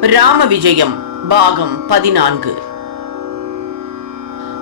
ராம விஜயம் பாகம் பதினான்கு.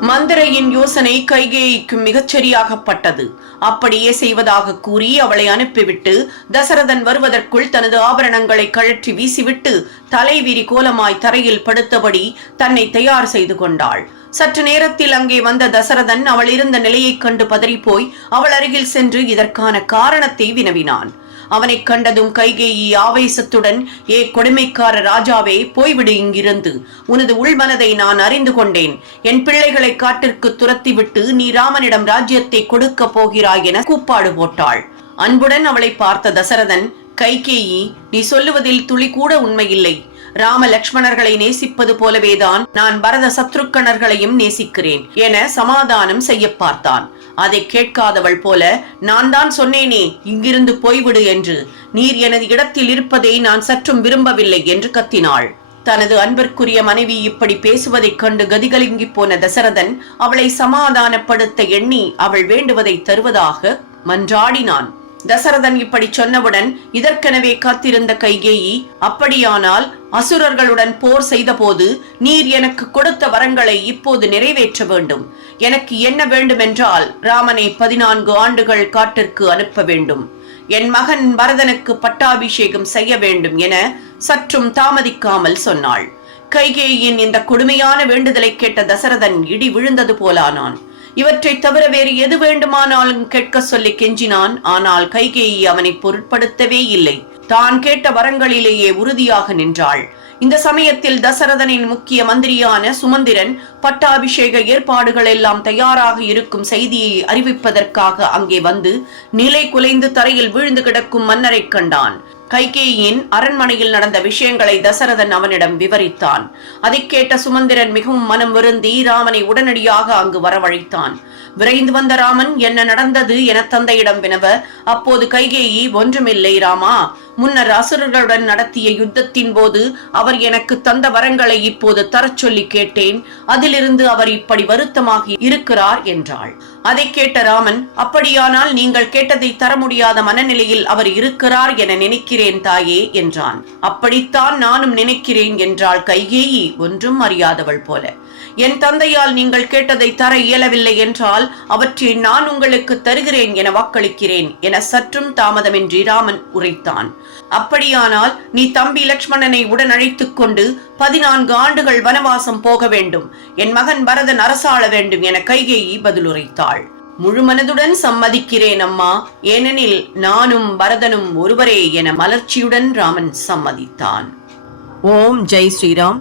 மந்திரையின் யோசனை கைகேயிக்கு மிகச்சரியாகப்பட்டது. அப்படியே செய்வதாக கூறி அவளை அனுப்பிவிட்டு தசரதன் வருவதற்குள் தனது ஆபரணங்களை கழற்றி வீசிவிட்டு தலைவிரி கோலமாய் தரையில் படுத்தபடி தன்னை தயார் செய்து கொண்டாள். சற்று நேரத்தில் அங்கே வந்த தசரதன் அவள் இருந்த நிலையைக் கண்டு பதறிப்போய் அவள் அருகில் சென்று இதற்கான காரணத்தை வினவினான். அவனைக் கண்டதும் கைகேயி ஆவேசத்துடன் ஏ கொடுமைக்கார ராஜாவே போய்விடு இங்கிருந்து. உனது உள்மனதை நான் அறிந்து கொண்டேன். என் பிள்ளைகளை காட்டிற்கு துரத்திவிட்டு நீ ராமனிடம் ராஜ்யத்தை கொடுக்க போகிறாய் என கூப்பாடு போட்டாள். அன்புடன் அவளை பார்த்த தசரதன் கைகேயி நீ சொல்லுவதில் துளி கூட உண்மையில்லை. ராம லக்ஷ்மணர்களை நேசிப்பது போலவேதான் நான் பரத சத்ருக்கணர்களையும் நேசிக்கிறேன் என சமாதானம் செய்ய பார்த்தான். அதை கேட்காதவள் போல நான் தான் சொன்னேனே இங்கிருந்து போய்விடு என்று. நீர் எனது இடத்தில் இருப்பதை நான் சற்றும் விரும்பவில்லை என்று கத்தினாள். தனது அன்பிற்குரிய மனைவி இப்படி பேசுவதைக் கண்டு கதிகலங்கி போன தசரதன் அவளை சமாதானப்படுத்த எண்ணி அவள் வேண்டுவதை தருவதாக மன்றாடினான். தசரதன் இப்படி சொன்னவுடன் இதற்கெனவே காத்திருந்த கைகேயி அப்படியானால் அசுரர்களுடன் போர் செய்தபோது நீர் எனக்கு கொடுத்த வரங்களை இப்போது நிறைவேற்ற வேண்டும். எனக்கு என்ன வேண்டுமென்றால் ராமனை பதினான்கு ஆண்டுகள் காட்டிற்கு அனுப்ப வேண்டும். என் மகன் பரதனுக்கு பட்டாபிஷேகம் செய்ய வேண்டும் என சற்றும் தாமதிக்காமல் சொன்னாள். கைகேயின் இந்த கொடுமையான வேண்டுதலை கேட்ட தசரதன் இடி விழுந்தது போலானான். இவற்றை தவிர வேறு எது வேண்டுமானாலும் கேட்க சொல்லி கெஞ்சினான். ஆனால் கைகேயி அவனை பொருட்படுத்தவே இல்லை. தான் கேட்ட வரங்களிலேயே உறுதியாக நின்றாள். இந்த சமயத்தில் தசரதனின் முக்கிய மந்திரியான சுமந்திரன் பட்டாபிஷேக ஏற்பாடுகள் எல்லாம் தயாராக இருக்கும் செய்தியை அறிவிப்பதற்காக அங்கே வந்து நிலை குலைந்து தரையில் வீழ்ந்து கிடக்கும் மன்னரை கண்டான். கைகேயின் அரண்மனையில் நடந்த விஷயங்களை தசரதன் அவனிடம் விவரித்தான். அதை கேட்ட சுமந்திரன் மிகவும் மனம் வருந்தி ராமனை உடனடியாக அங்கு வரவழைத்தான். விரைந்து வந்த ராமன் என்ன நடந்தது? என தந்தையிடம் வினவ அப்போது கைகேயி ஒன்றுமில்லை ராமா. முன்னர் அசுரர்களுடன் நடத்திய யுத்தத்தின் போது அவர் எனக்கு தந்த வரங்களை இப்போது தரச் சொல்லி கேட்டேன். அதிலிருந்து அவர் இப்படி வருத்தமாகி இருக்கிறார் என்றாள். அதை கேட்ட ராமன் அப்படியானால் நீங்கள் கேட்டதை தர முடியாத மனநிலையில் அவர் இருக்கிறார் என நினைக்கிறேன் தாயே என்றான். அப்படித்தான் நானும் நினைக்கிறேன் என்றாள் கைகேயி ஒன்றும் அறியாதவள் போல. என் தந்தையால் நீங்கள் கேட்டதை தர இயலவில்லை என்றால் அவற்றை நான் உங்களுக்கு தருகிறேன் என வாக்களிக்கிறேன் என சற்றும் தாமதமின்றி ராமன் உரைத்தான். அப்படியானால் நீ தம்பி லக்ஷ்மணனை உடன் அழைத்துக் கொண்டு பதினான்கு ஆண்டுகள் வனவாசம் போக வேண்டும் என் மகன் பரதன் அரசாள வேண்டும் என கைகேயி பதிலுரைத்தாள். முழுமனதுடன் சம்மதிக்கிறேன் அம்மா ஏனெனில் நானும் பரதனும் ஒருவரே என மலர்ச்சியுடன் ராமன் சம்மதித்தான். ஓம் ஜெய் ஸ்ரீராம்.